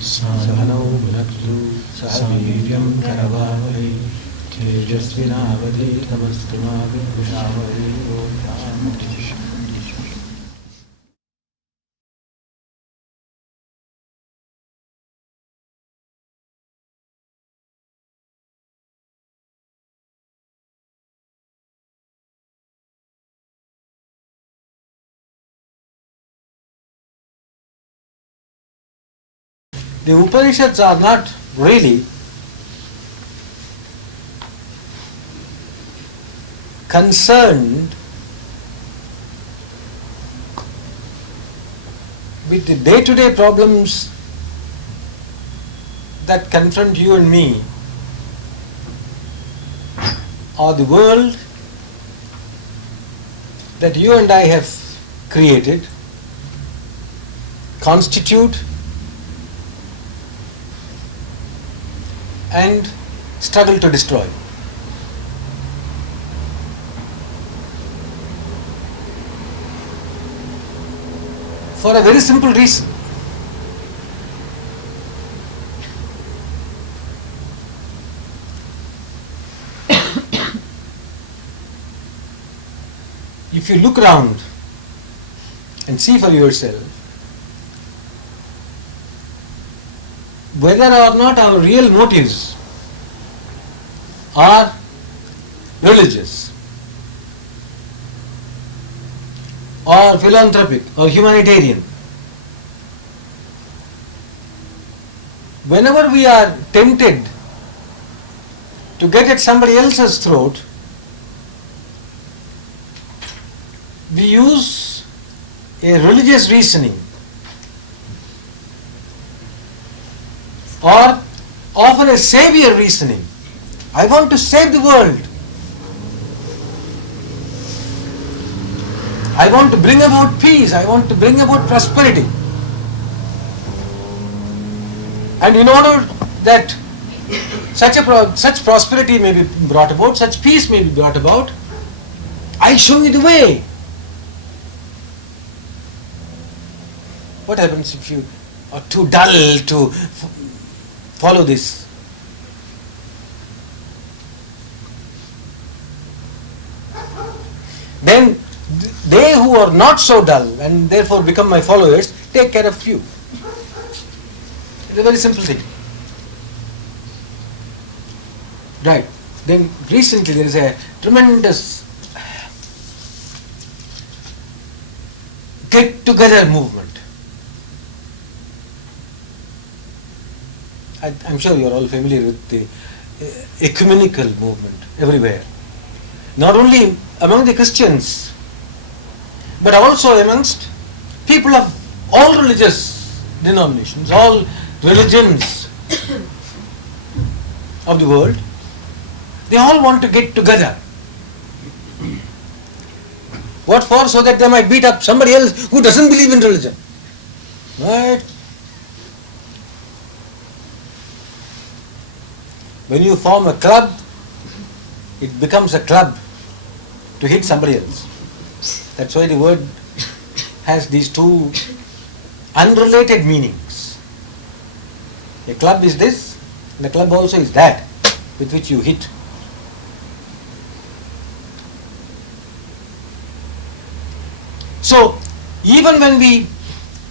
Sahanau bhunaktu sahaviryam karavavai tejasvinavadhi tamastumavi bhushavai om shanti shanti. The Upanishads are not really concerned with the day-to-day problems that confront you and me, or the world that you and I have created, constitute, and struggle to destroy. For a very simple reason. If you look around and see for yourself, whether or not our real motives are religious or philanthropic or humanitarian, whenever we are tempted to get at somebody else's throat, we use a religious reasoning or often a savior reasoning. I want to save the world. I want to bring about peace. I want to bring about prosperity. And in order that such prosperity may be brought about, such peace may be brought about, I show you the way. What happens if you are too dull to follow this? Then they who are not so dull and therefore become my followers take care of you. It's a very simple thing. Right. Then recently there is a tremendous get-together movement. I'm sure you are all familiar with the ecumenical movement everywhere. Not only among the Christians, but also amongst people of all religious denominations, all religions of the world. They all want to get together. What for? So that they might beat up somebody else who doesn't believe in religion. Right? When you form a club, it becomes a club to hit somebody else. That's why the word has these two unrelated meanings. A club is this, and a club also is that, with which you hit. So, even when we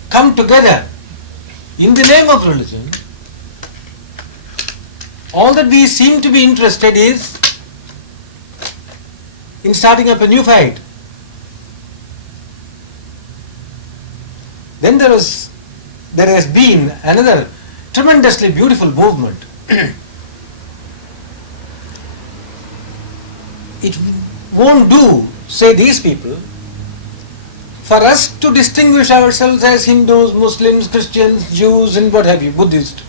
come together in the name of religion, all that we seem to be interested is in starting up a new fight. Then there has been another tremendously beautiful movement. It won't do, say these people, for us to distinguish ourselves as Hindus, Muslims, Christians, Jews and what have you, Buddhists.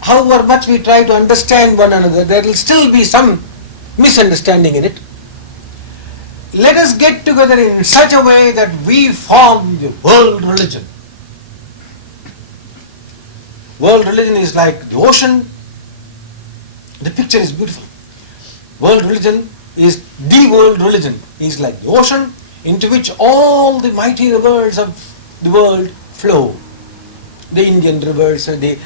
However much we try to understand one another, there will still be some misunderstanding in it. Let us get together in such a way that we form the world religion. World religion is like the ocean. The picture is beautiful. World religion is the world religion. It is like the ocean into which all the mighty rivers of the world flow. The Indian reverse, the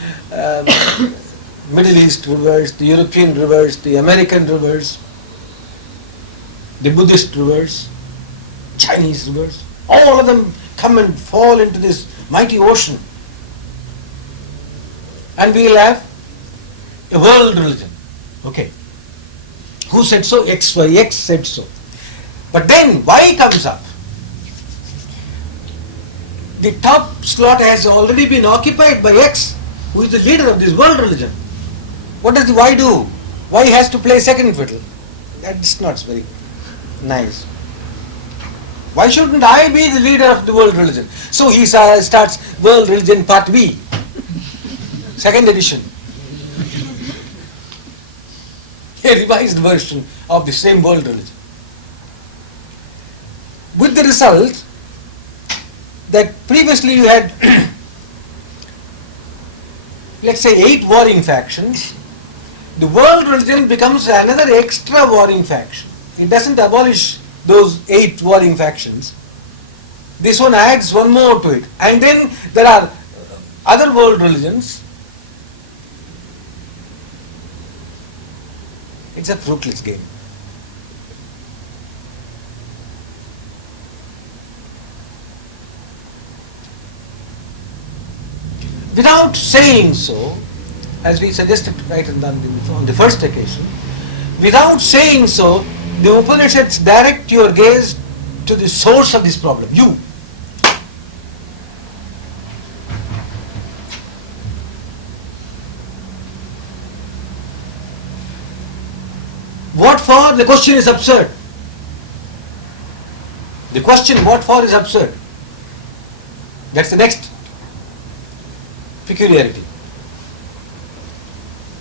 Middle East reverse, the European reverse, the American reverse, the Buddhist reverse, Chinese reverse, all of them come and fall into this mighty ocean. And we will have a world religion. Okay. Who said so? X, Y, X said so. But then Y comes up. The top slot has already been occupied by X, who is the leader of this world religion. What does the Y do? Y has to play second fiddle. That's not very nice. Why shouldn't I be the leader of the world religion? So he starts World Religion Part B, second edition. A revised version of the same world religion. With the result that previously you had, let's say, 8 warring factions, the world religion becomes another extra warring faction. It doesn't abolish those 8 warring factions. This one adds one more to it. And then there are other world religions. It's a fruitless game. Without saying so, as we suggested right on the first occasion, without saying so, the Upanishads direct your gaze to the source of this problem, you. What for? The question is absurd. The question what for is absurd. That's the next peculiarity.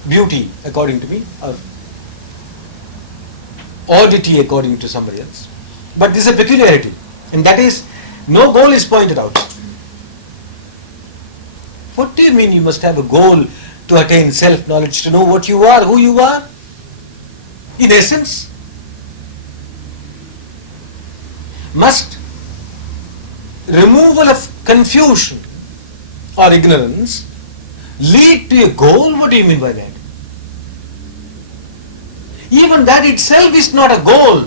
Beauty, according to me, or oddity according to somebody else. But this is a peculiarity, and that is, no goal is pointed out. What do you mean you must have a goal to attain self-knowledge, to know what you are, who you are? In essence, must removal of confusion or ignorance lead to a goal? What do you mean by that? Even that itself is not a goal.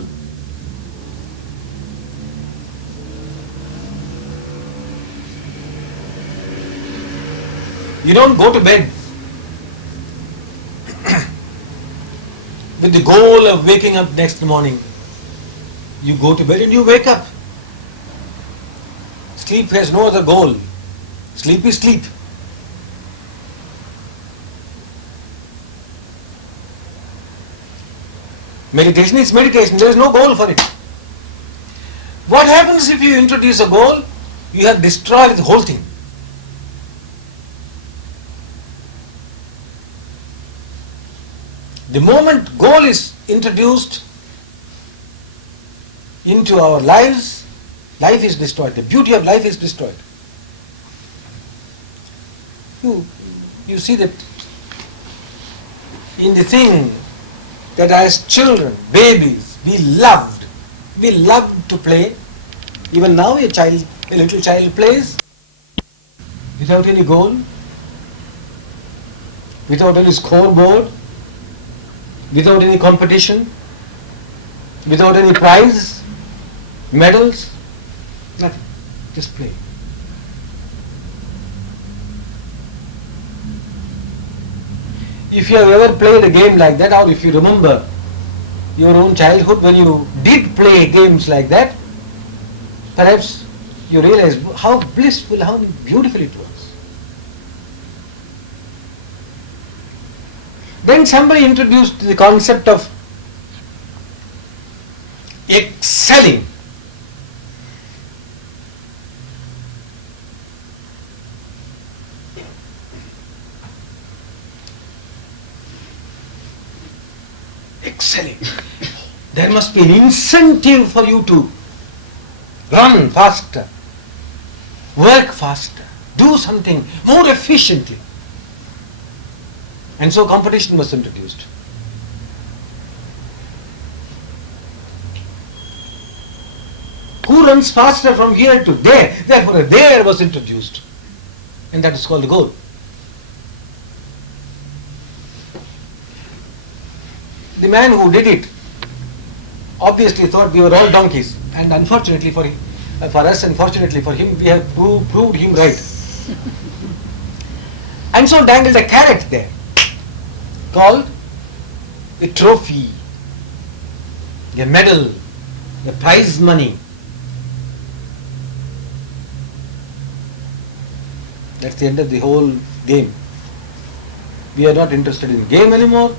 You don't go to bed with the goal of waking up next morning. You go to bed and you wake up. Sleep has no other goal. Sleep is sleep. Meditation is meditation. There is no goal for it. What happens if you introduce a goal? You have destroyed the whole thing. The moment goal is introduced into our lives, life is destroyed. The beauty of life is destroyed. You see that in the thing that as children, babies, we loved to play. Even now a little child plays without any goal, without any scoreboard, without any competition, without any prize, medals, nothing, just play. If you have ever played a game like that, or if you remember your own childhood when you did play games like that, perhaps you realize how blissful, how beautiful it was. Then somebody introduced the concept of excelling. Excelling. There must be an incentive for you to run faster, work faster, do something more efficiently. And so competition was introduced. Who runs faster from here to there? Therefore a there was introduced. and that is called the goal. The man who did it obviously thought we were all donkeys, and unfortunately for us and fortunately for him, we have proved him right. And so dangled a carrot there called a trophy, a medal, a prize money. That's the end of the whole game. We are not interested in game anymore.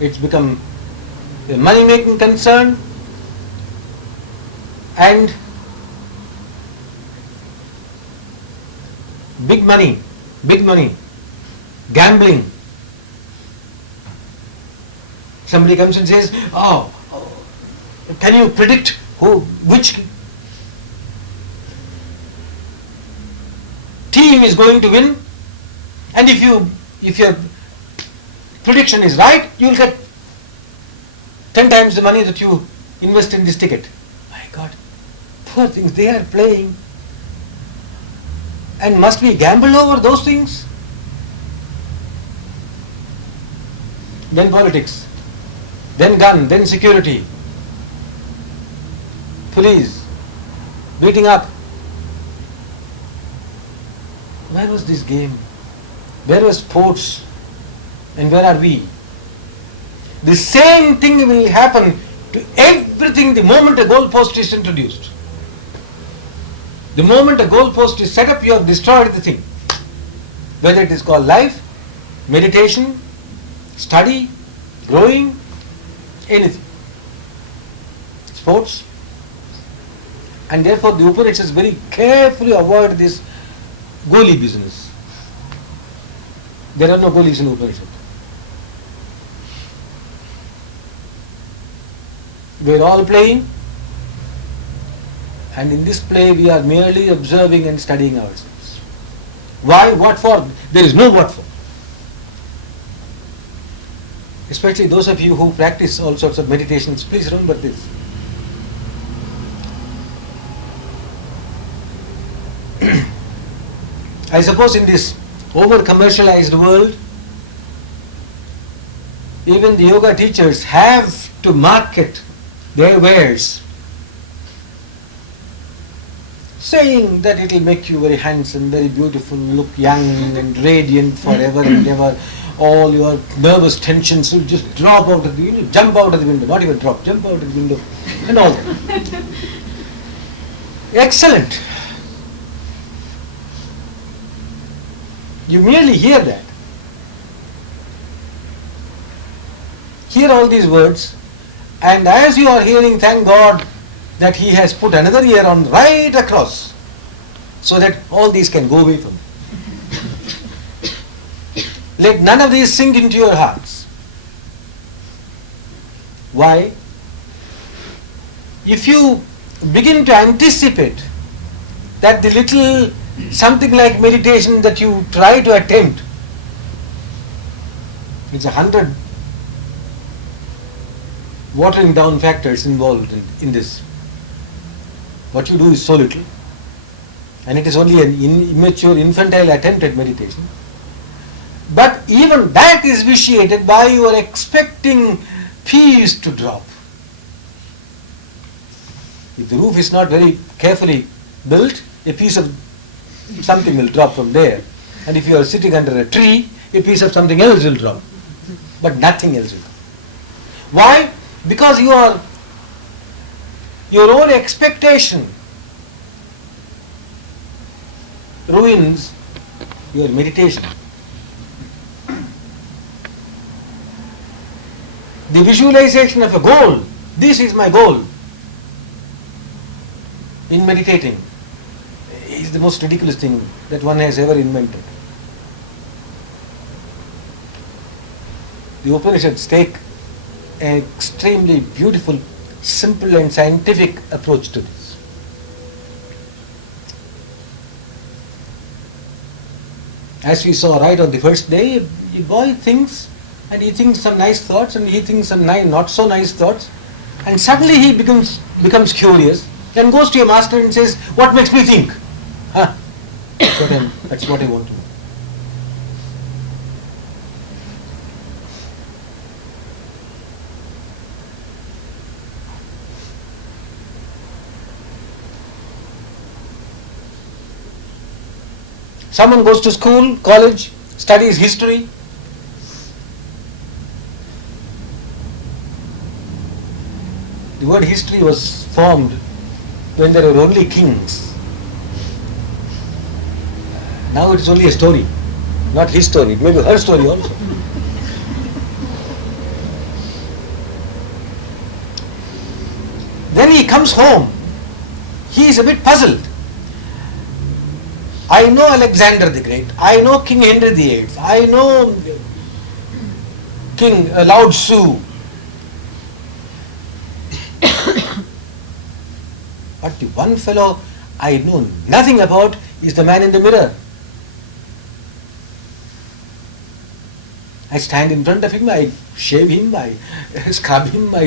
It's become a money-making concern, and big money, gambling. Somebody comes and says, "Oh, can you predict which team is going to win?" And if your prediction is right, you will get 10 times the money that you invest in this ticket. My God, poor things, they are playing. And must we gamble over those things? Then politics, then gun, then security, police, beating up. Where was this game? Where was sports? And where are we? The same thing will happen to everything the moment a goalpost is introduced. The moment a goalpost is set up, you have destroyed the thing. Whether it is called life, meditation, study, growing, anything. Sports. And therefore the Upanishads very carefully avoid this goalie business. There are no goalies in Upanishad. We are all playing, and in this play we are merely observing and studying ourselves. Why? What for? There is no what for. Especially those of you who practice all sorts of meditations, please remember this. I suppose in this over-commercialized world, even the yoga teachers have to market their wares, saying that it will make you very handsome, very beautiful, look young and radiant forever and ever. All your nervous tensions will just drop out of the window, jump out of the window, not even drop, jump out of the window, and all that. Excellent. You merely hear that. Hear all these words, and as you are hearing, thank God that He has put another ear on right across, so that all these can go away from you. Let none of these sink into your hearts. Why? If you begin to anticipate that the little something like meditation that you try to attempt, it's 100 watering down factors involved in this. What you do is so little, and it is only an immature, infantile attempt at meditation. But even that is vitiated by your expecting peas to drop. If the roof is not very carefully built, a piece of something will drop from there. And if you are sitting under a tree, a piece of something else will drop. But nothing else will drop. Why? Because your own expectation ruins your meditation. The visualization of a goal, this is my goal in meditating, is the most ridiculous thing that one has ever invented. The Upanishads take an extremely beautiful, simple and scientific approach to this. As we saw right on the first day, a boy thinks, and he thinks some nice thoughts, and he thinks some not so nice thoughts, and suddenly he becomes curious and goes to a master and says, "What makes me think?" Huh? That's what I want to know. Someone goes to school, college, studies history. The word history was formed when there were only kings. Now it is only a story, not his story. It may be her story also. Then he comes home. He is a bit puzzled. I know Alexander the Great. I know King Henry VIII. I know King Lao Tzu. But the one fellow I know nothing about is the man in the mirror. I stand in front of him, I shave him, I scrub him, but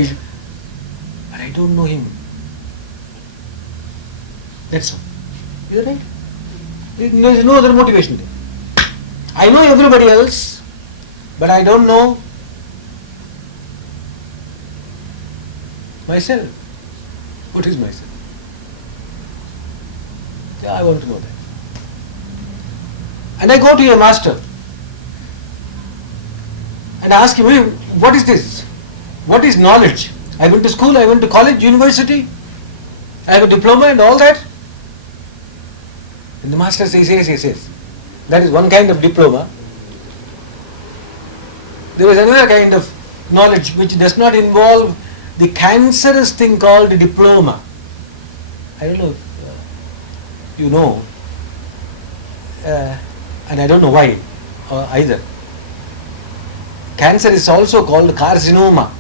I don't know him. That's all. Is that right? There is no other motivation there. I know everybody else, but I don't know myself. What is myself? Yeah, I want to know that. And I go to a master and ask him, "Hey, what is this? What is knowledge? I went to school, I went to college, university, I have a diploma and all that." And the master says, yes. That is one kind of diploma. There is another kind of knowledge which does not involve the cancerous thing called diploma. I don't know if you know, and I don't know why either. Cancer is also called carcinoma,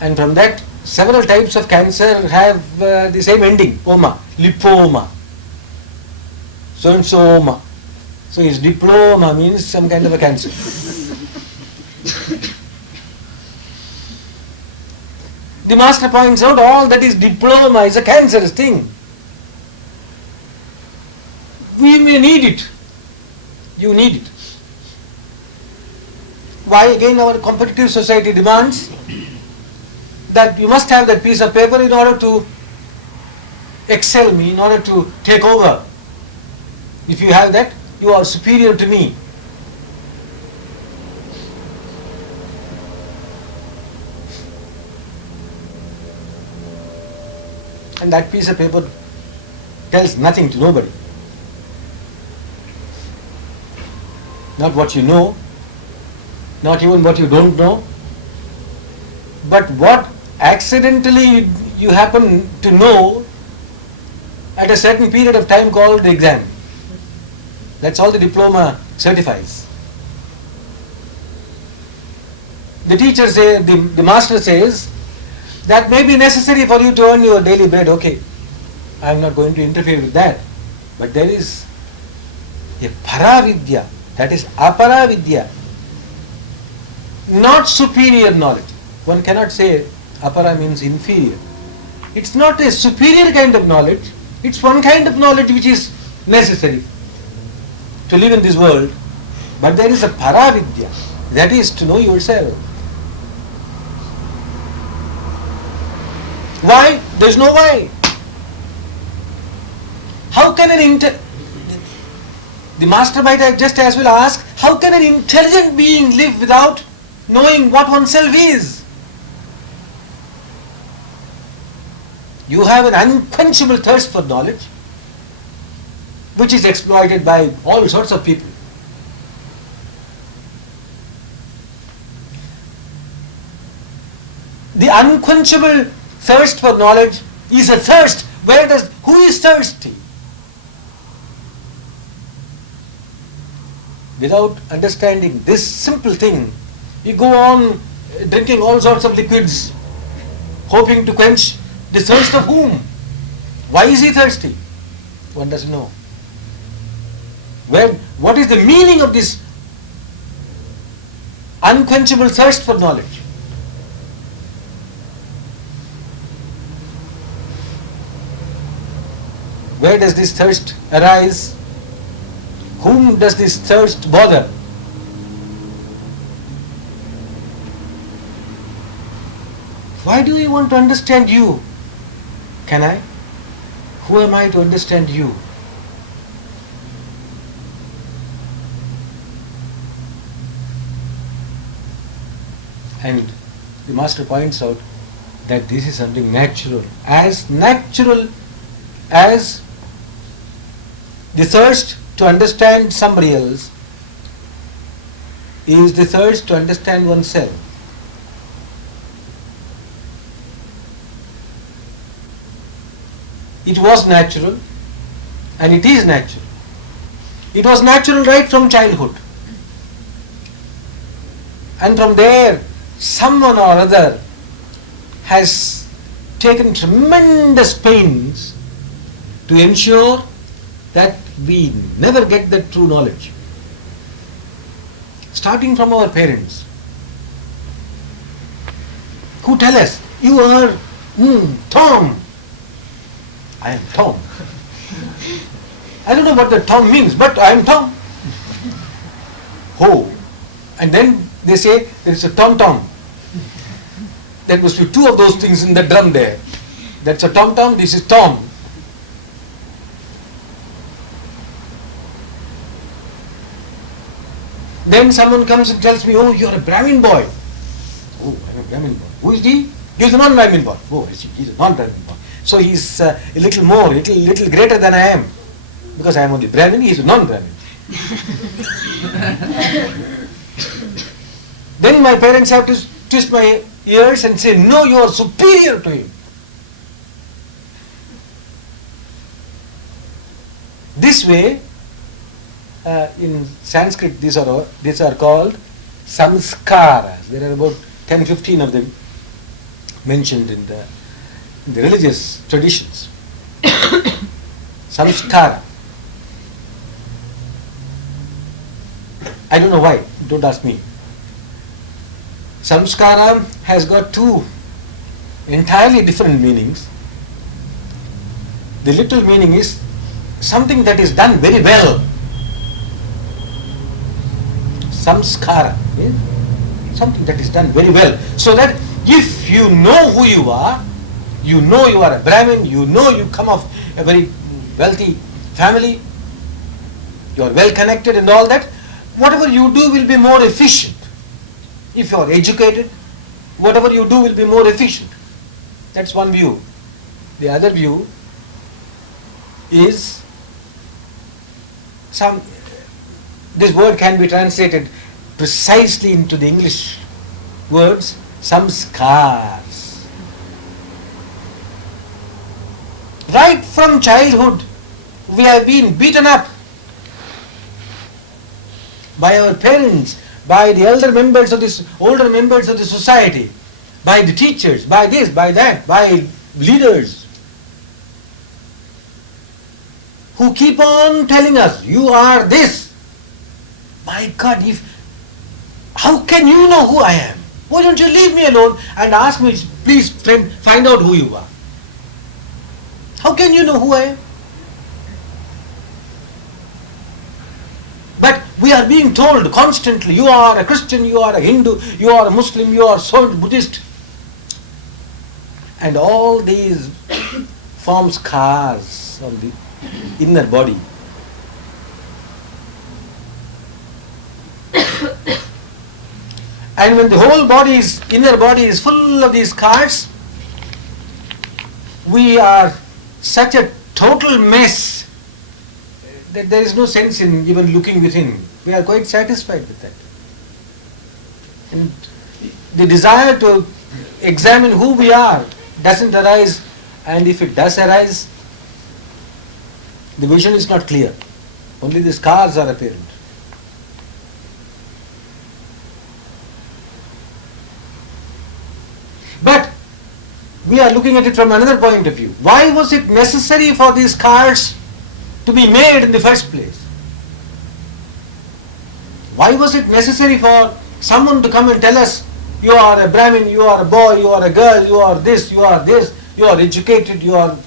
and from that several types of cancer have the same ending, oma, lipoma, so and so oma. So his diploma means some kind of a cancer. The master points out all that is diploma is a cancerous thing. We may need it. You need it. Why again our competitive society demands that you must have that piece of paper in order to excel me, in order to take over. If you have that, you are superior to me. And that piece of paper tells nothing to nobody. Not what you know, not even what you don't know, but what accidentally you happen to know at a certain period of time called the exam. That's all the diploma certifies. The teacher says, the master says, that may be necessary for you to earn your daily bread. Okay, I am not going to interfere with that. But there is a paravidya, that is aparavidya, not superior knowledge. One cannot say apara means inferior. It's not a superior kind of knowledge. It's one kind of knowledge which is necessary to live in this world. But there is a paravidya, that is to know yourself. Why? There is no why. How can the master might have just as well ask, how can an intelligent being live without knowing what oneself is? You have an unquenchable thirst for knowledge, which is exploited by all sorts of people. The unquenchable thirst for knowledge is a thirst. Who is thirsty? Without understanding this simple thing, you go on drinking all sorts of liquids, hoping to quench the thirst of whom? Why is he thirsty? One doesn't know. What is the meaning of this unquenchable thirst for knowledge? Where does this thirst arise? Whom does this thirst bother? Why do you want to understand you? Can I? Who am I to understand you? And the master points out that this is something natural as the thirst to understand somebody else is the thirst to understand oneself. It was natural and it is natural. It was natural right from childhood. And from there, someone or other has taken tremendous pains to ensure that we never get that true knowledge. Starting from our parents, who tell us, you are Tom. I am Tom. I don't know what the Tom means, but I am Tom. Oh. And then they say there is a tom-tom. There must be two of those things in the drum there. That's a tom-tom, this is Tom. Then someone comes and tells me, oh, you are a Brahmin boy. Oh, I am a Brahmin boy. Who is he? He is a non-Brahmin boy. Oh, he is a non-Brahmin boy. So he is a little more, little greater than I am. Because I am only Brahmin, he is a non-Brahmin. Then my parents have to twist my ears and say, no, you are superior to him. This way, in Sanskrit, these are called Samskaras. There are about 10-15 of them mentioned in the religious traditions. Samskara. I don't know why, don't ask me. Samskara has got two entirely different meanings. The literal meaning is something that is done very well. Samskara is something that is done very well. So that if you know who you are a Brahmin, you know you come of a very wealthy family, you are well connected and all that, whatever you do will be more efficient. If you are educated, whatever you do will be more efficient. That's one view. The other view is this word can be translated precisely into the English words, samskaras. Right from childhood, we have been beaten up by our parents, by the older members of the society, by the teachers, by this, by that, by leaders, who keep on telling us, you are this. My God, how can you know who I am? Why don't you leave me alone and ask me, please friend, find out who you are. How can you know who I am? But we are being told constantly, you are a Christian, you are a Hindu, you are a Muslim, you are so Buddhist. And all these form scars on the inner body. And when the whole inner body is full of these scars, we are such a total mess that there is no sense in even looking within. We are quite satisfied with that. And the desire to examine who we are doesn't arise, and if it does arise, the vision is not clear. Only the scars are apparent. But we are looking at it from another point of view. Why was it necessary for these scars to be made in the first place? Why was it necessary for someone to come and tell us, you are a Brahmin, you are a boy, you are a girl, you are this, you are educated, you are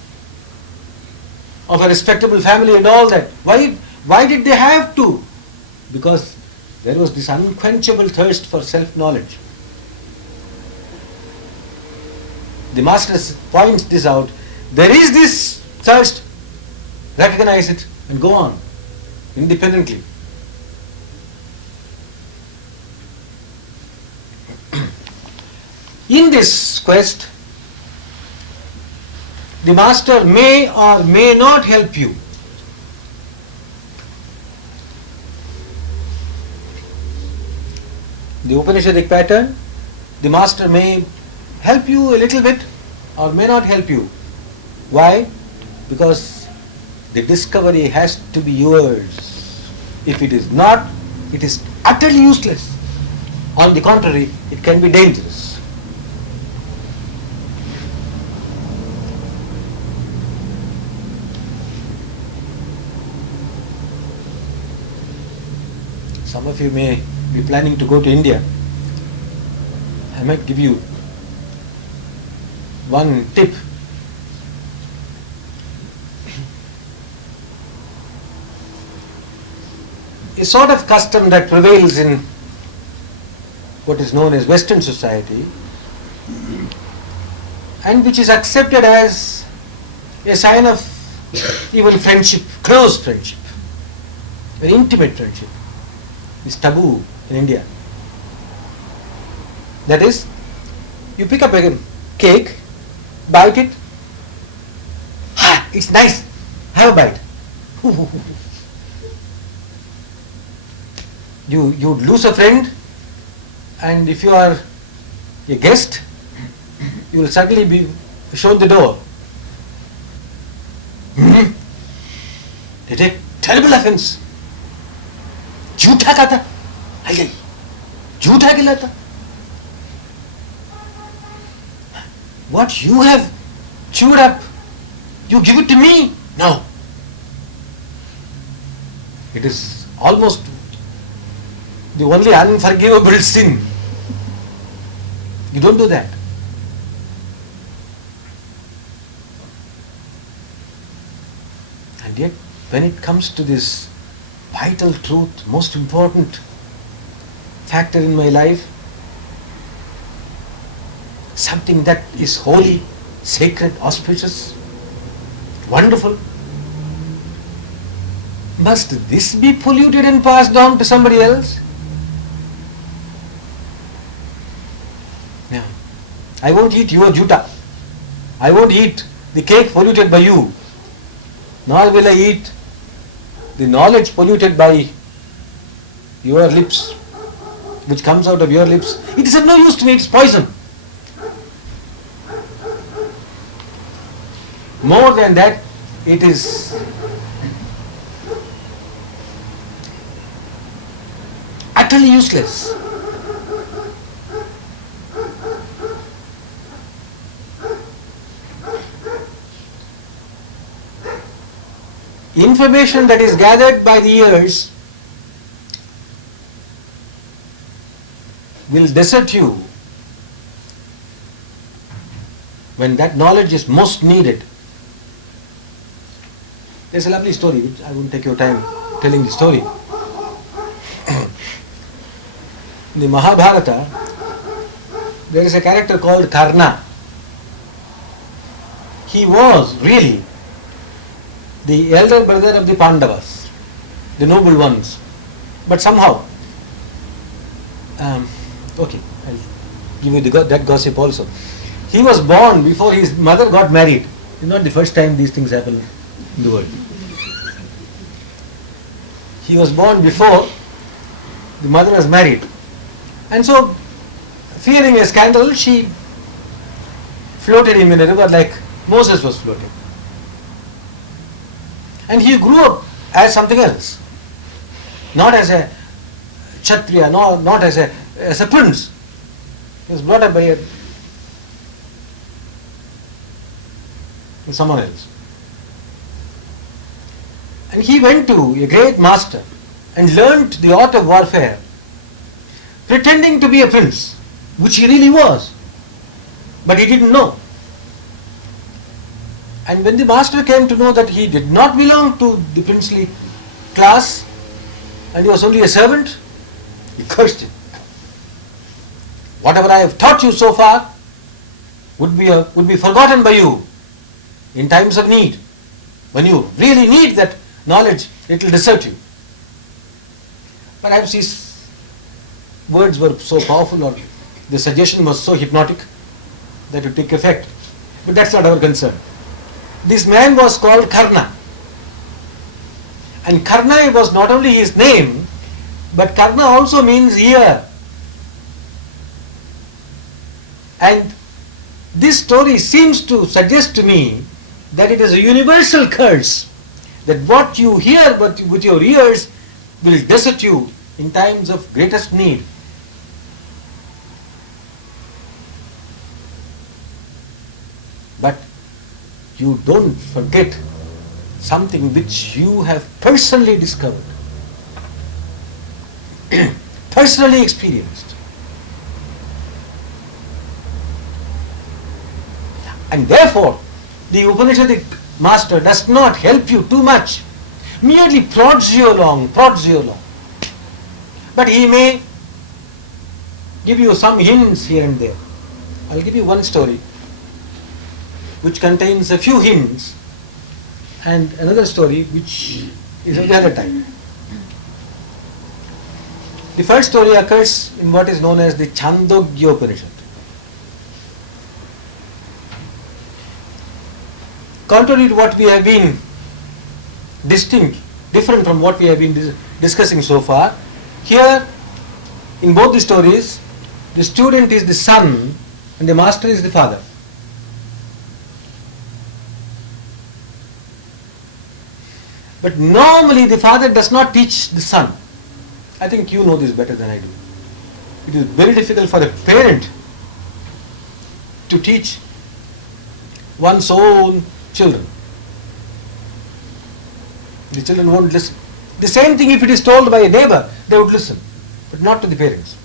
of a respectable family and all that? Why Why did they have to? Because there was this unquenchable thirst for self-knowledge. The master points this out. There is this thirst, recognize it and go on independently. In this quest, the master may or may not help you. The Upanishadic pattern, the master may help you a little bit or may not help you. Why? Because the discovery has to be yours. If it is not, it is utterly useless. On the contrary, it can be dangerous. Some of you may be planning to go to India. I might give you one tip. A sort of custom that prevails in what is known as Western society and which is accepted as a sign of even friendship, close friendship, very intimate friendship, is taboo in India. That is, you pick up a cake, bite it, it's nice, have a bite. You'd lose a friend, and if you are a guest, you will suddenly be shown the door. They take terrible offense. झूठा खाता, आई झूठा खिलाता. What you have chewed up, you give it to me? No. It is almost the only unforgivable sin. You don't do that. And yet, when it comes to this vital truth, most important factor in my life, something that is holy, sacred, auspicious, wonderful, must this be polluted and passed on to somebody else? No. I won't eat your juta. I won't eat the cake polluted by you. Nor will I eat the knowledge polluted by your lips, which comes out of your lips. It is of no use to me, it is poison. More than that, it is utterly useless. Information that is gathered by the ears will desert you when that knowledge is most needed. There's a lovely story, which I won't take your time telling the story. In the Mahabharata, there is a character called Karna. He was really the elder brother of the Pandavas, the noble ones. But somehow, okay, I'll give you that gossip also. He was born before his mother got married. It's not the first time these things happen in the world. He was born before the mother was married. And so, fearing a scandal, she floated him in a river like Moses was floating. And he grew up as something else. Not as a Kshatriya, not as a prince. He was brought up by someone else. And he went to a great master and learnt the art of warfare, pretending to be a prince, which he really was. But he didn't know. And when the master came to know that he did not belong to the princely class and he was only a servant, he cursed him. Whatever I have taught you so far would be forgotten by you in times of need. When you really need that knowledge, it will desert you. Perhaps his words were so powerful or the suggestion was so hypnotic that it took effect. But that's not our concern. This man was called Karna. And Karna was not only his name, but Karna also means ear. And this story seems to suggest to me that it is a universal curse, that what you hear with your ears will desert you in times of greatest need. But you don't forget something which you have personally discovered, personally experienced. And therefore, the Upanishadic master does not help you too much, merely prods you along. But he may give you some hints here and there. I'll give you one story which contains a few hints and another story which is of the other type. The first story occurs in what is known as the Chandogya Operation. Contrary to what we have been different from what we have been discussing so far, here in both the stories, the student is the son and the master is the father. But normally the father does not teach the son. I think you know this better than I do. It is very difficult for a parent to teach one's own children. The children won't listen. The same thing if it is told by a neighbor, they would listen, but not to the parents.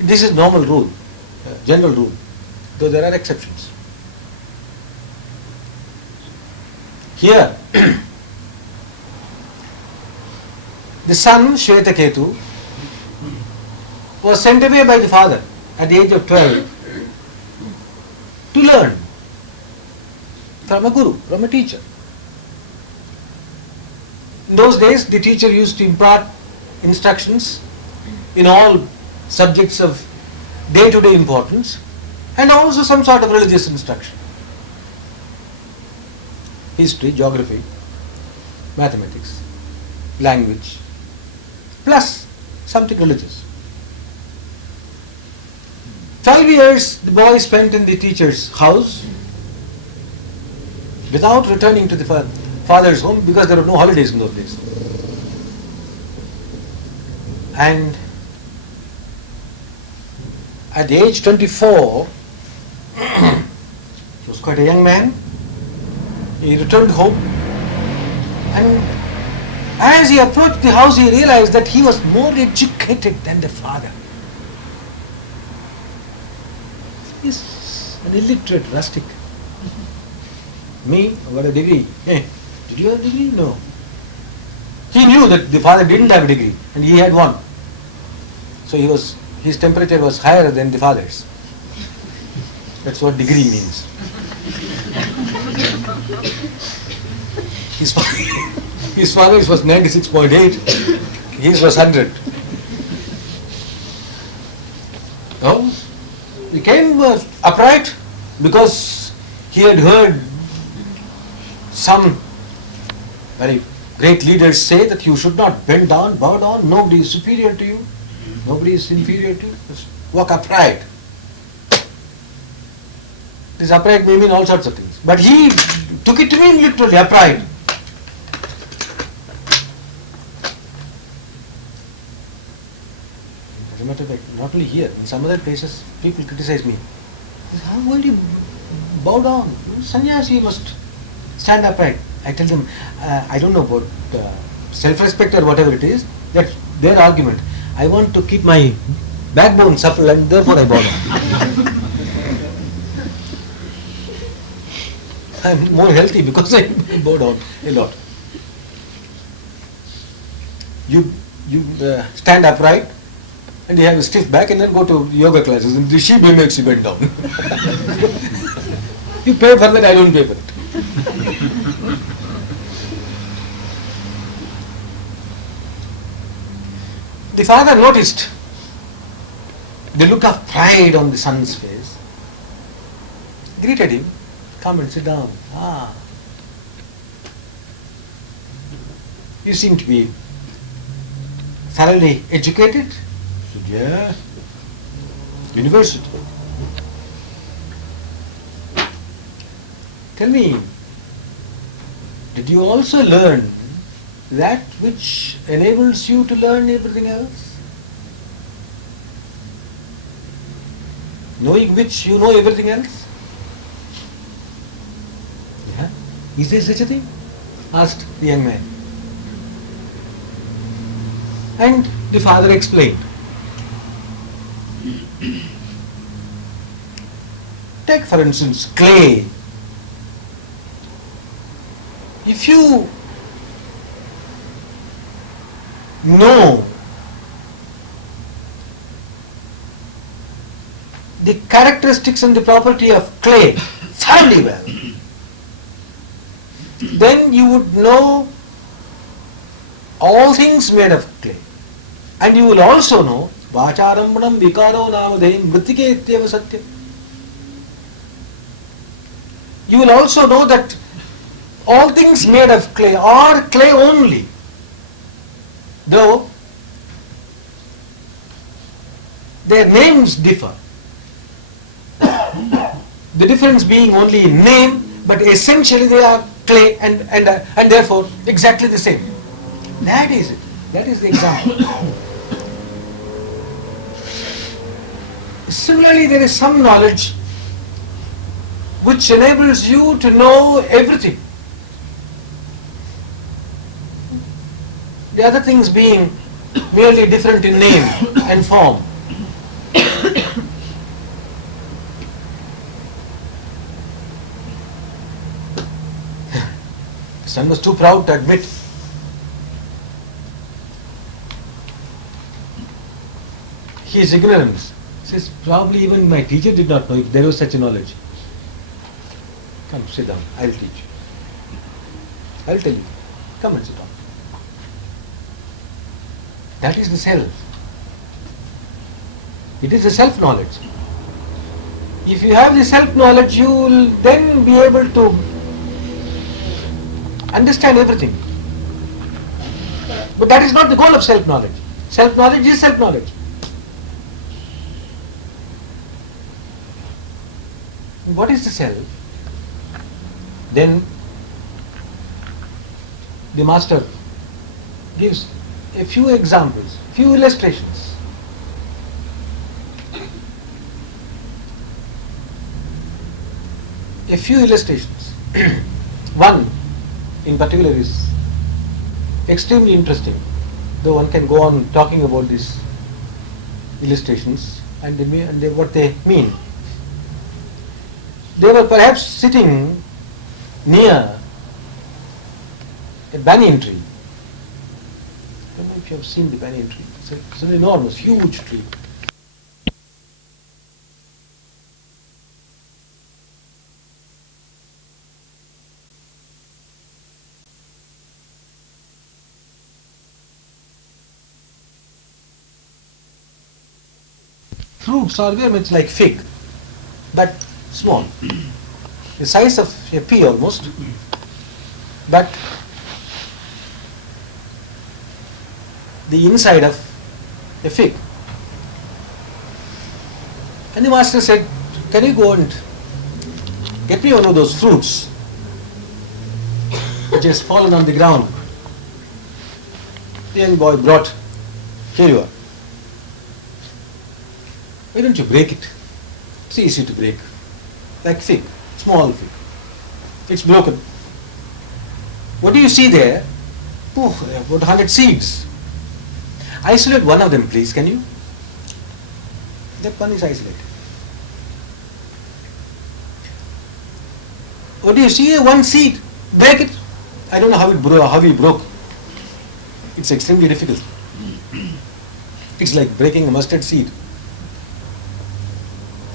This is normal rule, general rule, though there are exceptions. Here, the son, Shvetaketu, was sent away by the father at the age of 12 to learn from a guru, from a teacher. In those days, the teacher used to impart instructions in all subjects of day-to-day importance and also some sort of religious instruction. History, geography, mathematics, language, plus something religious. 12 years the boy spent in the teacher's house without returning to the father's home because there were no holidays in those days. And at the age 24, he was quite a young man. He returned home, and as he approached the house, he realized that he was more educated than the father. He's an illiterate rustic. Me, I got a degree. Hey, did you have a degree? No. He knew that the father didn't have a degree, and he had one. So his temperature was higher than the father's. That's what degree means. His father's was 96.8, his was 100. No? He came upright because he had heard some very great leaders say that you should not bend down, bow down, nobody is superior to you, nobody is inferior to you, just walk upright. This upright may mean all sorts of things, but he took it to mean literally upright. As a matter of fact, not only here, in some other places, people criticize me. How will you bow down? Sannyasi must stand upright. I tell them, I don't know about self-respect or whatever it is, that's their argument. I want to keep my backbone supple and therefore I bow down. I'm more healthy because I bow down a lot. You stand upright and you have a stiff back and then go to yoga classes and the sheep makes you bend down. You pay for that, I don't pay for it. The father noticed the look of pride on the son's face, greeted him, come and sit down. Ah, you seem to be thoroughly educated? I said, yeah, university. Tell me, did you also learn that which enables you to learn everything else? Knowing which you know everything else? Yeah? Is there such a thing? Asked the young man. And the father explained. Take for instance clay. If you know the characteristics and the property of clay thoroughly well, then you would know all things made of clay. And you will also know Vacharambanam Vikaro Namadhayam Mritike Ityeva Satyam. You will also know that all things made of clay are clay only, though their names differ. The difference being only in name, but essentially they are clay and therefore exactly the same. That is it. That is the example. Similarly, there is some knowledge which enables you to know everything. The other things being merely different in name and form. The son was too proud to admit. His ignorance. He says, probably even my teacher did not know if there was such a knowledge. Come, sit down. I'll teach you. I'll tell you. Come and sit down. That is the self. It is the self-knowledge. If you have the self-knowledge, you will then be able to understand everything. But that is not the goal of self-knowledge. Self-knowledge is self-knowledge. What is the self? Then the master gives a few examples, few illustrations. A few illustrations. One in particular is extremely interesting, though one can go on talking about these illustrations and what they mean. They were perhaps sitting near a banyan tree. I don't know if you have seen the banyan tree. It's an enormous, huge tree. Fruits are very much like fig, but small. The size of a pea almost, but the inside of a fig. And the master said, can you go and get me one of those fruits which has fallen on the ground? The young boy brought, here you are. Why don't you break it? It's easy to break. Like fig, small fig. It's broken. What do you see there? Oh, about 100 seeds. Isolate one of them, please, can you? That one is isolated. What do you see? One seed. Break it. I don't know how he broke. It's extremely difficult. It's like breaking a mustard seed.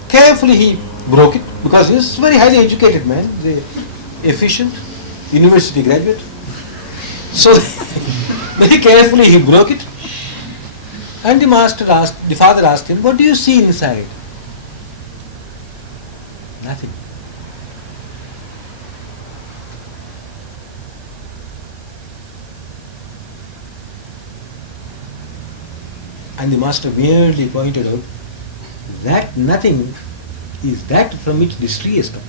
Carefully he broke it because he was very highly educated man, efficient, university graduate. So very carefully he broke it, and the father asked him, "What do you see inside?" Nothing. And the master merely pointed out that nothing is that from which this tree has come.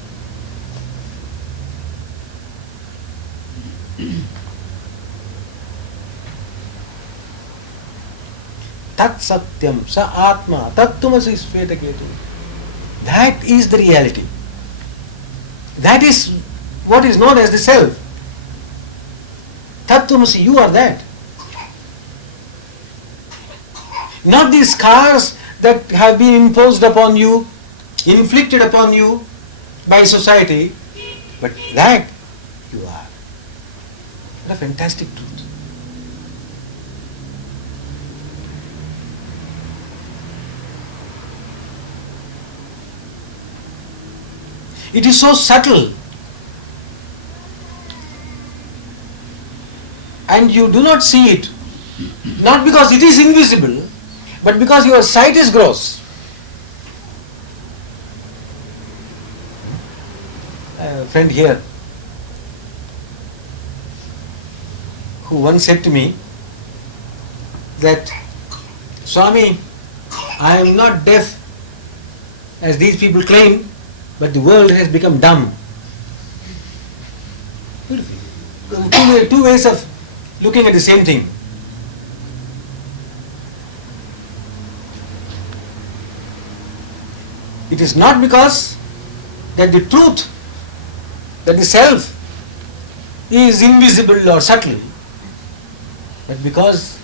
Tat satyam sa atma tattvamasi svetaketu. That is the reality. That is what is known as the self. Tattvamasi, you are that. Not these scars that have been imposed upon you, inflicted upon you by society, but that you are. What a fantastic truth. It is so subtle, and you do not see it, not because it is invisible, but because your sight is gross. A friend here who once said to me that, "Swami, I am not deaf as these people claim, but the world has become dumb." Two ways of looking at the same thing. It is not because that the truth, that the self is invisible or subtle, but because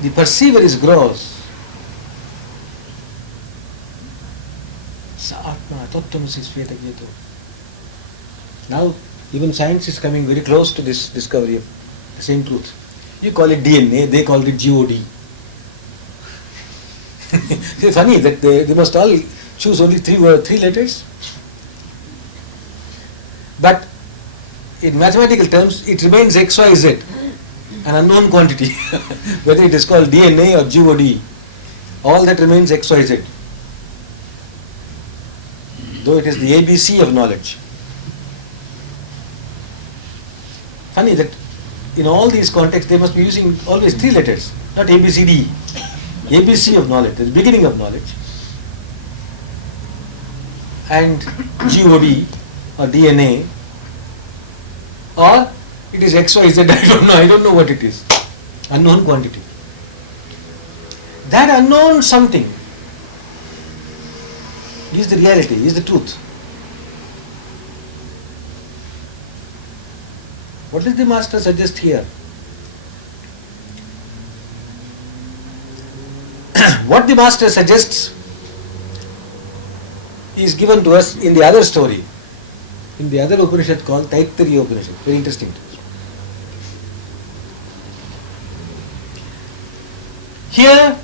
the perceiver is gross. Sa atma tattvamasi svetaketu. Now even science is coming very close to this discovery of the same truth. You call it DNA, they call it God. It's funny that they must all choose only three letters. But in mathematical terms, it remains XYZ, an unknown quantity. Whether it is called DNA or God, all that remains XYZ. Though it is the ABC of knowledge. Funny that in all these contexts they must be using always three letters, not ABCD. ABC of knowledge, the beginning of knowledge, and God or DNA, or it is XYZ, I don't know what it is, unknown quantity. That unknown something is the reality, is the truth. What does the master suggest here? What the master suggests is given to us in the other story, in the other Upanishad called Taittiriya Upanishad. Very interesting. Here,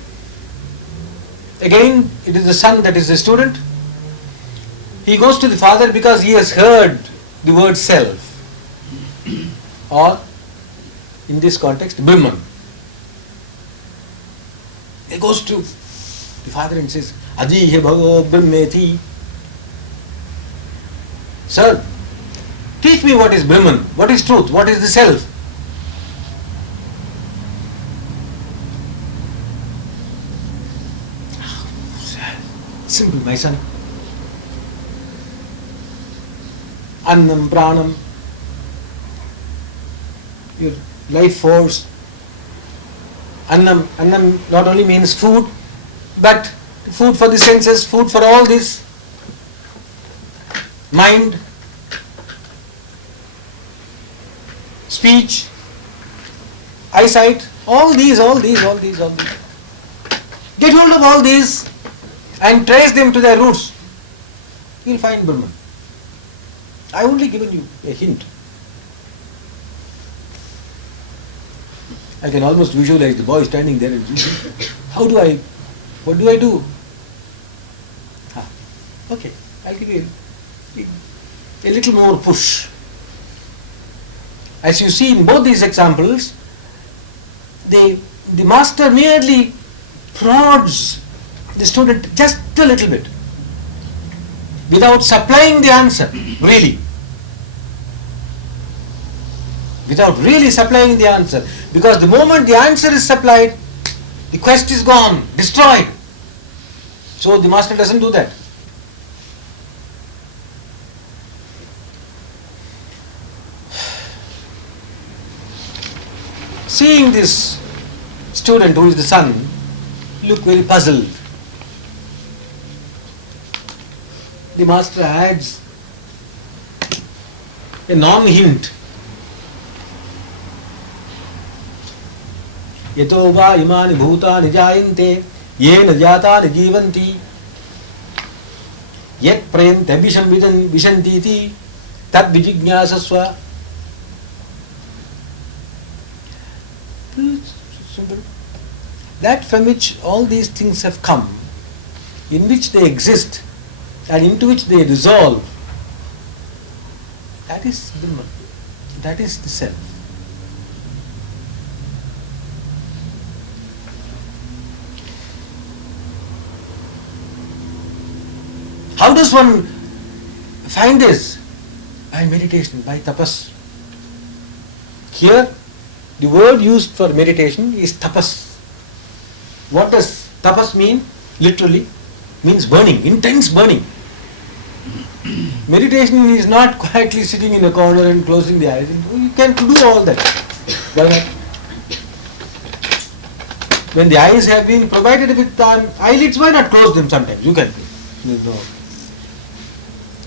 again, it is the son that is the student. He goes to the father because he has heard the word self, or in this context, Brahman. He goes to the father and says, "Adihe bhavo brahmeti." Sir, teach me what is Brahman, what is truth, what is the self. Simple, my son. Annam, pranam, your life force. Annam not only means food, but food for the senses, food for all this. Mind, speech, eyesight, all these. Get hold of all these and trace them to their roots. you will find Brahman. I only given you a hint. I can almost visualize the boy standing there and what do I do? Okay, I'll give you a little more push. As you see in both these examples, the master merely prods the student just a little bit without supplying the answer, really. Without really supplying the answer. Because the moment the answer is supplied, the quest is gone, destroyed. So the master doesn't do that. Seeing this student who is the son look very puzzled, the master adds a non-hint. Yato va imani bhutani jayante yena jatani jivanti yet prayante vishantiti tad vijignyasasva. That from which all these things have come, in which they exist and into which they dissolve, that is Brahman, that is the self. How does one find this? By meditation, by tapas. Here, the word used for meditation is tapas. What does tapas mean? Literally, means burning, intense burning. Meditation is not quietly sitting in a corner and closing the eyes. You can do all that. Why not? When the eyes have been provided with eyelids, why not close them sometimes? You can.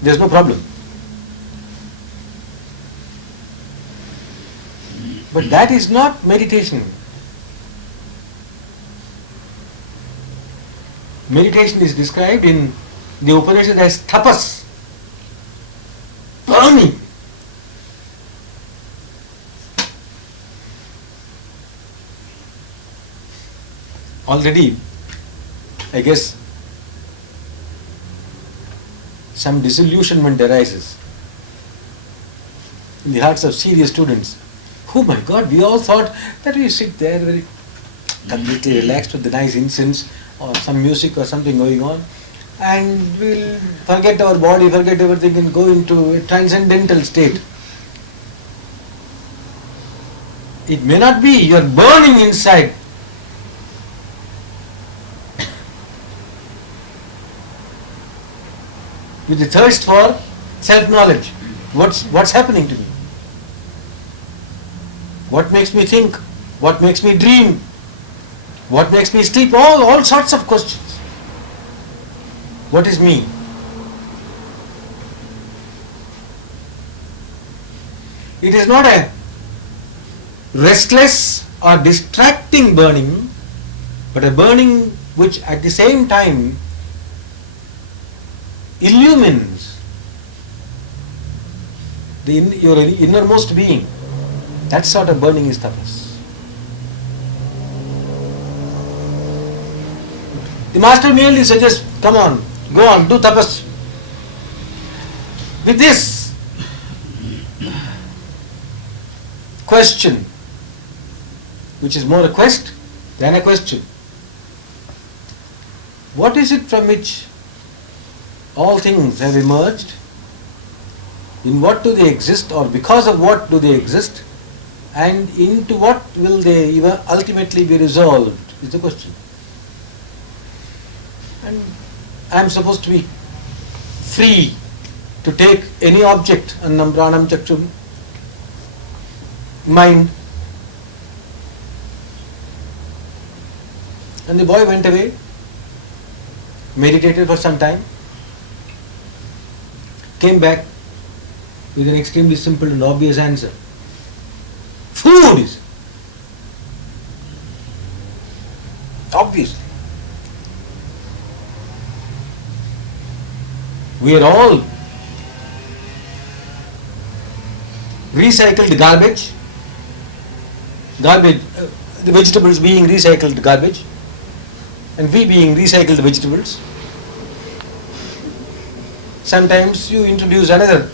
There's no problem. But that is not meditation. Meditation is described in the Upanishad as tapas, burning. Already, I guess, some disillusionment arises in the hearts of serious students. Oh my God, we all thought that we sit there very completely relaxed with the nice incense or some music or something going on, and we'll forget our body, forget everything and go into a transcendental state. It may not be, you are burning inside. With the thirst for self-knowledge. What's happening to me? What makes me think? What makes me dream? What makes me sleep? All sorts of questions. What is me? It is not a restless or distracting burning, but a burning which at the same time illumines your innermost being. That sort of burning is tapas. The master merely suggests, come on, go on, do tapas. With this question, which is more a quest than a question. What is it from which all things have emerged? In what do they exist, or because of what do they exist? And into what will they ultimately be resolved is the question. And I am supposed to be free to take any object, annam pranam chakshum, mind. And the boy went away, meditated for some time, came back with an extremely simple and obvious answer. Food is obviously. We are all recycled garbage, the vegetables being recycled garbage, and we being recycled vegetables. Sometimes you introduce another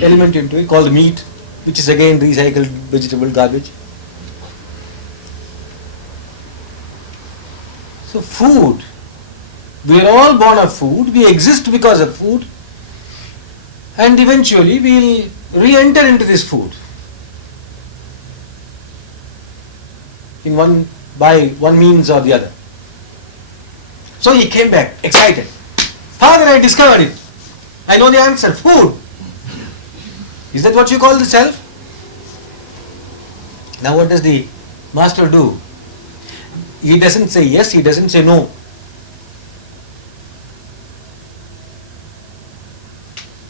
element into it called meat, which is again recycled vegetable garbage. So food, we are all born of food, we exist because of food, and eventually we will re-enter into this food by one means or the other. So he came back excited. Father, I discovered it. I know the answer. Food. Is that what you call the self? Now what does the master do? He doesn't say yes, he doesn't say no.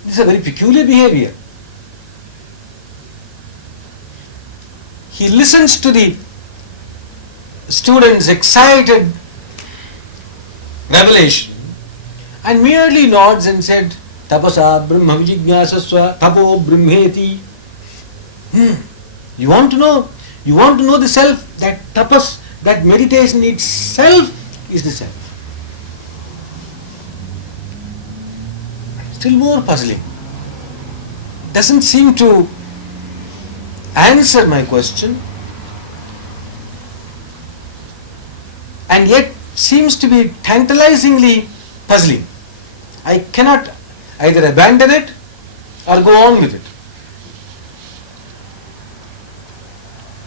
This is a very peculiar behavior. He listens to the student's excited revelation and merely nods and said, Tapasa Brahma Vijñāsasva Tapo Brahmeti. You want to know? You want to know the self? That tapas, that meditation itself is the self. Still more puzzling. Doesn't seem to answer my question, and yet seems to be tantalizingly puzzling. I cannot either abandon it or go on with it.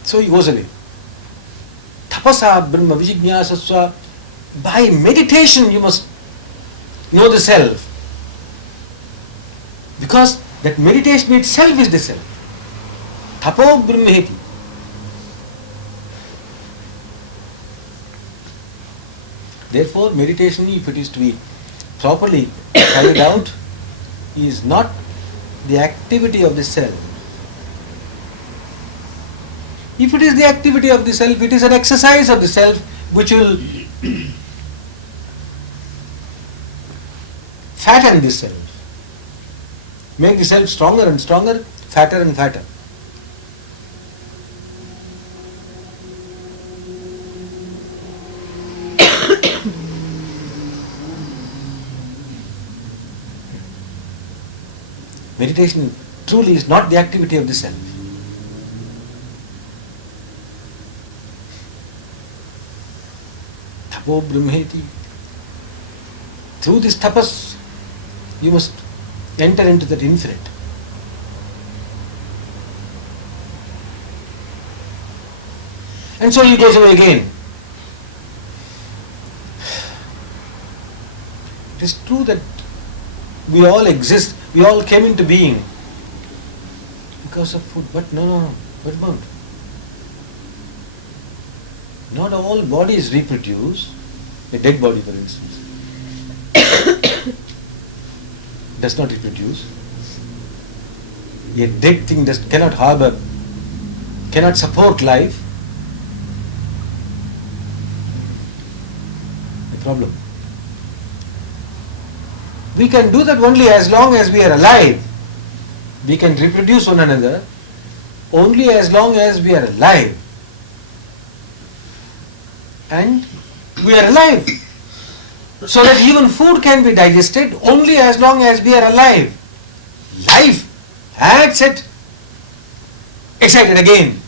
So he goes away. Tapasa Brahma Vijñāsasva. By meditation you must know the self. Because that meditation itself is the self. Tapo Brahmeti. Therefore, meditation, if it is to be properly carried out, is not the activity of the self. If it is the activity of the self, it is an exercise of the self which will fatten the self, make the self stronger and stronger, fatter and fatter. Meditation truly is not the activity of the self. Tapo Brahmeti. Through this tapas, you must enter into that infinite. And so he goes away again. It is true that we all exist, we all came into being because of food. But no, what about? Not all bodies reproduce. A dead body, for instance, does not reproduce. A dead thing cannot harbor, cannot support life. A problem. We can do that only as long as we are alive. We can reproduce one another only as long as we are alive. And we are alive. So that even food can be digested only as long as we are alive. Life, that's it. Excited again.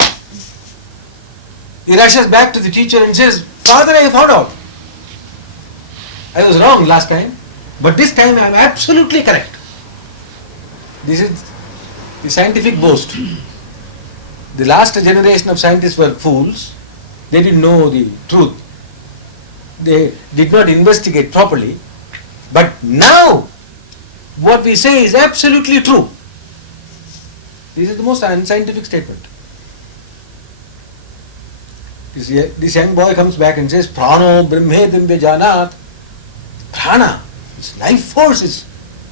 He rushes back to the teacher and says, Father, I found out. I was wrong last time. But this time I am absolutely correct. This is the scientific boast. The last generation of scientists were fools. They didn't know the truth. They did not investigate properly. But now, what we say is absolutely true. This is the most unscientific statement. This young boy comes back and says, Prano Brahmedim Bejanat. Prana. Its life force is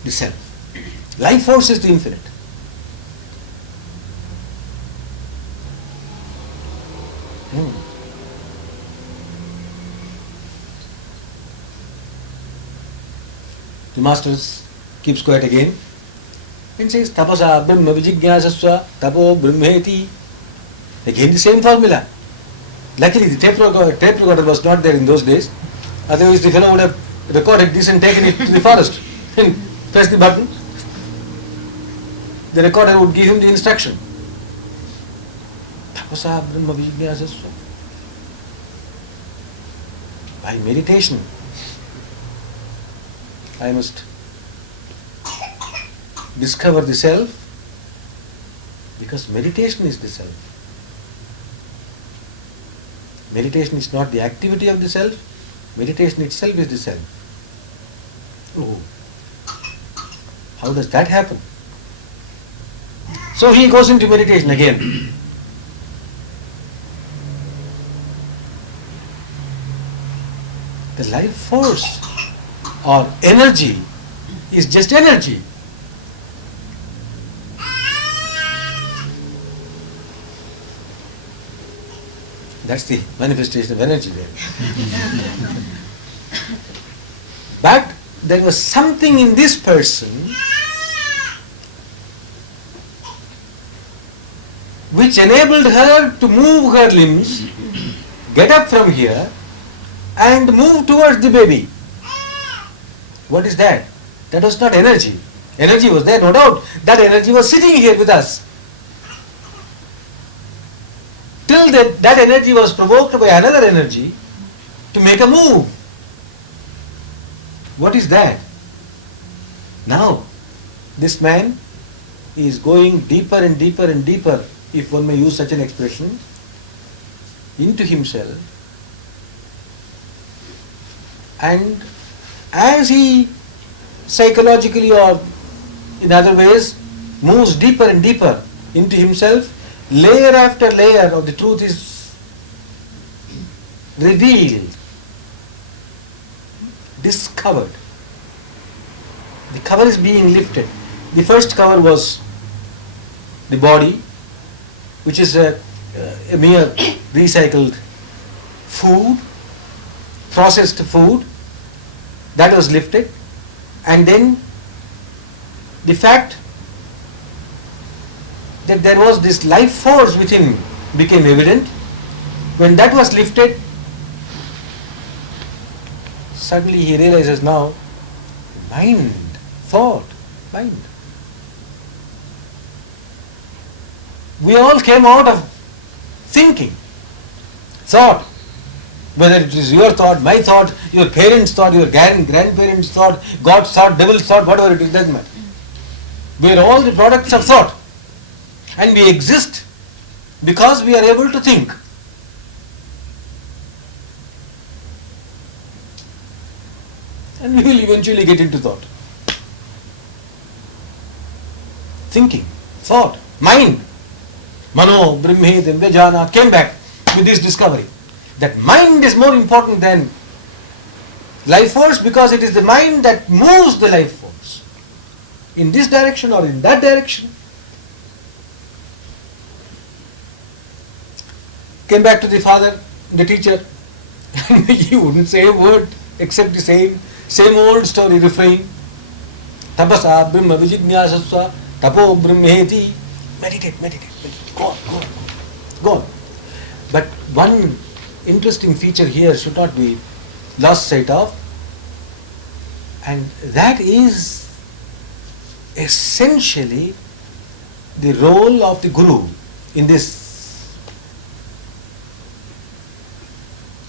the self. Life force is the infinite. The master's keeps quiet again and says, Tapasa Brahma Vijijñāsasva Tapo Brahmeti. Again the same formula. Luckily the tape recorder was not there in those days. Otherwise the fellow would have recorded this and taken it to the forest and pressed the button. The recorder would give him the instruction. Tapasa Brahma Vijijñāsasva. By meditation, I must discover the self, because meditation is the self. Meditation is not the activity of the self, meditation itself is the self. Oh, how does that happen? So he goes into meditation again. The life force or energy is just energy. That's the manifestation of energy there. But there was something in this person which enabled her to move her limbs, get up from here and move towards the baby. What is that? That was not energy. Energy was there, no doubt. That energy was sitting here with us. Till that energy was provoked by another energy to make a move. What is that? Now, this man is going deeper and deeper and deeper, if one may use such an expression, into himself. And as he psychologically or in other ways moves deeper and deeper into himself, layer after layer of the truth is revealed, discovered. The cover is being lifted. The first cover was the body, which is a mere recycled food, processed food. That was lifted, and then the fact that there was this life force within became evident. When that was lifted, suddenly he realizes now, mind, thought, mind. We all came out of thinking, thought. Whether it is your thought, my thought, your parents' thought, your grandparents' thought, God's thought, devil's thought, whatever it is, doesn't matter. We are all the products of thought. And we exist because we are able to think. And we will eventually get into thought. Thinking, thought, mind. Mano, Brahmi, Vijana came back with this discovery. That mind is more important than life force, because it is the mind that moves the life force in this direction or in that direction. Came back to the father, the teacher, and he wouldn't say a word except the same old story refrain. Tapasa Brahma Vijijñāsasva Tapo Brahmeti. Meditate. Go on. But one interesting feature here should not be lost sight of, and that is essentially the role of the Guru in this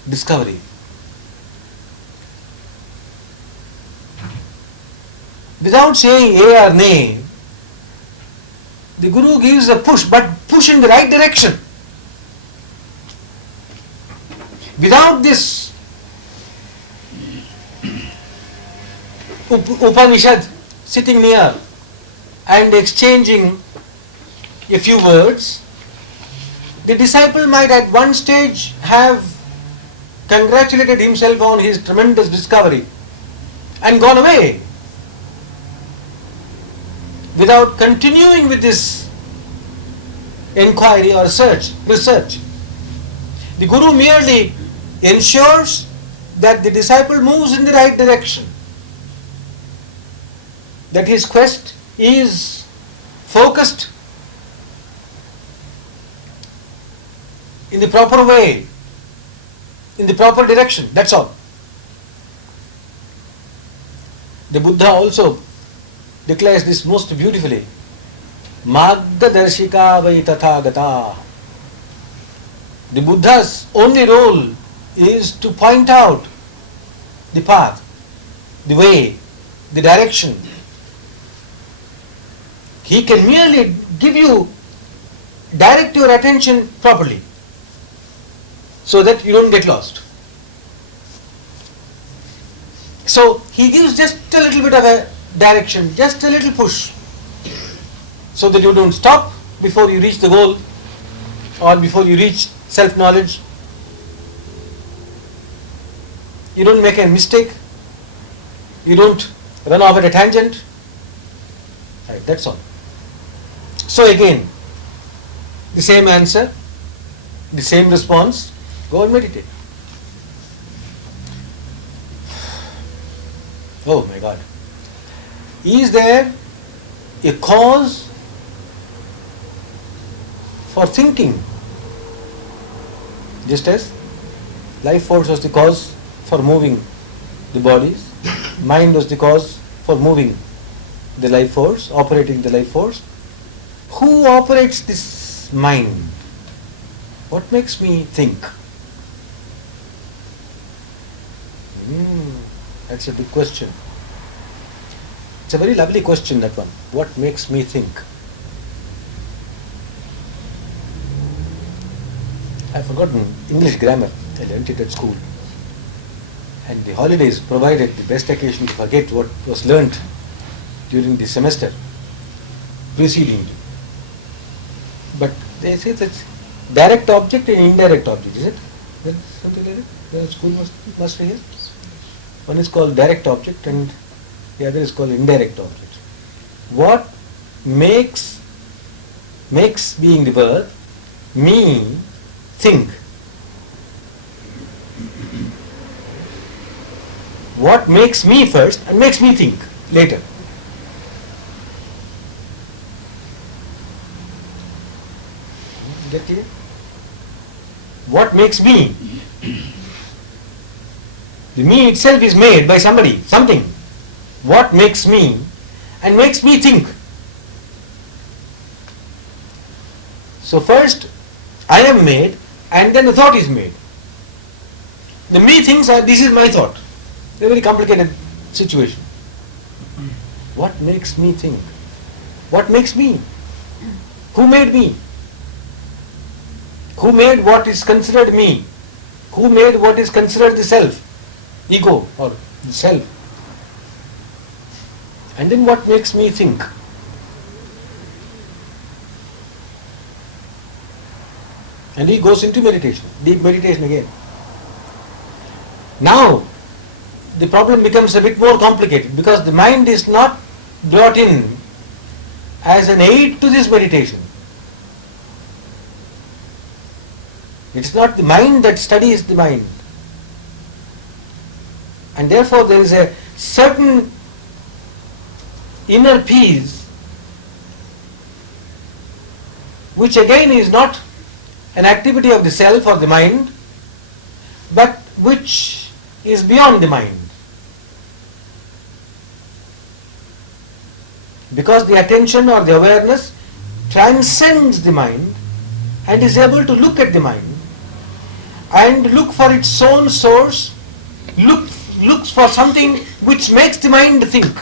discovery. Without saying A or nay, the Guru gives a push, but push in the right direction. Without this Upanishad sitting near and exchanging a few words, the disciple might at one stage have congratulated himself on his tremendous discovery and gone away without continuing with this inquiry or research. The Guru merely ensures that the disciple moves in the right direction. that his quest is focused in the proper way, in the proper direction. That's all. The Buddha also declares this most beautifully. Magga darshika vai tathagata. The Buddha's only role is to point out the path, the way, the direction. He can merely direct your attention properly so that you don't get lost. So he gives just a little bit of a direction, just a little push, so that you don't stop before you reach the goal or before you reach self-knowledge. You don't make a mistake, you don't run off at a tangent. Right, that's all. So again, the same answer, the same response, go and meditate. Oh my God. Is there a cause for thinking? Just as life force was the cause for moving the bodies, mind was the cause for moving the life force, operating the life force. Who operates this mind? What makes me think? That's a big question. It's a very lovely question, that one. What makes me think? I've forgotten English grammar. I learnt it at school. And the holidays provided the best occasion to forget what was learnt during the semester preceding. But they say that's direct object and indirect object, is it? Is something like that? The school must hear. One is called direct object and the other is called indirect object. What makes being the verb, me think? What makes me first and makes me think later? Get clear? What makes me? The me itself is made by somebody, something. What makes me and makes me think? So first I am made and then the thought is made. The me thinks this is my thought. It's a very complicated situation. What makes me think? What makes me? Who made me? Who made what is considered me? Who made what is considered the self? Ego or the self? And then what makes me think? And he goes into meditation, deep meditation again. Now, the problem becomes a bit more complicated because the mind is not brought in as an aid to this meditation. It's not the mind that studies the mind. And therefore there is a certain inner peace which again is not an activity of the self or the mind, but which is beyond the mind. Because the attention or the awareness transcends the mind and is able to look at the mind and look for its own source, looks for something which makes the mind think,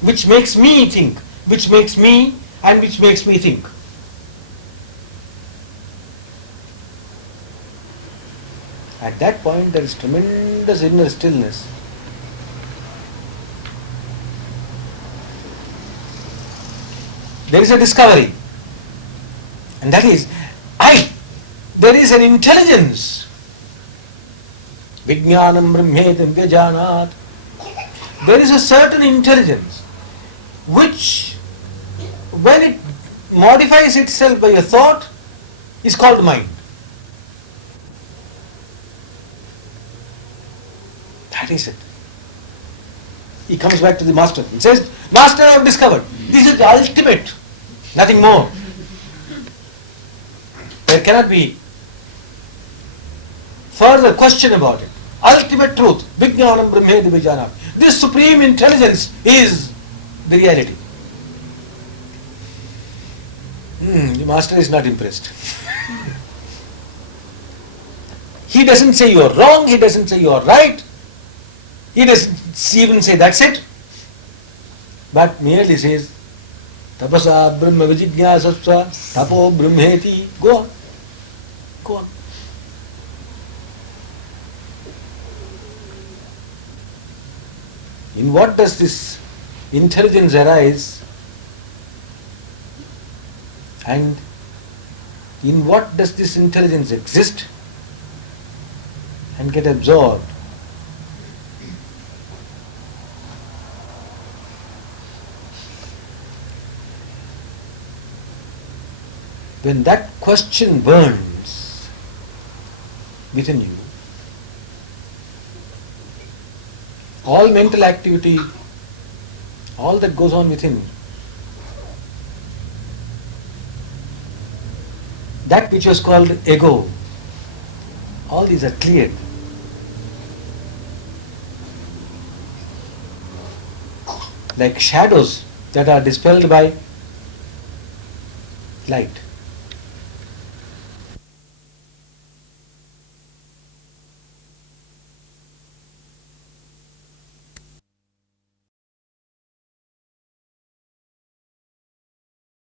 which makes me think, which makes me and which makes me think. At that point there is tremendous inner stillness. There is a discovery, and that is there is an intelligence. Vijnanam brahmedam vyajanat. There is a certain intelligence which, when it modifies itself by a thought, is called mind. That is it. he comes back to the master and says, Master, I have discovered. This is the ultimate. Nothing more. There cannot be further question about it. Ultimate truth. Vijnanam Brahmedi Vijanam. This supreme intelligence is the reality. The master is not impressed. He doesn't say you are wrong, he doesn't say you are right, he doesn't even say that's it, but merely says, Tapasa Brahma Vijñāsasva Tapo Brahmeti. Go on. Go on. In what does this intelligence arise, and in what does this intelligence exist and get absorbed? When that question burns within you, all mental activity, all that goes on within, that which was called ego, all these are cleared. Like shadows that are dispelled by light.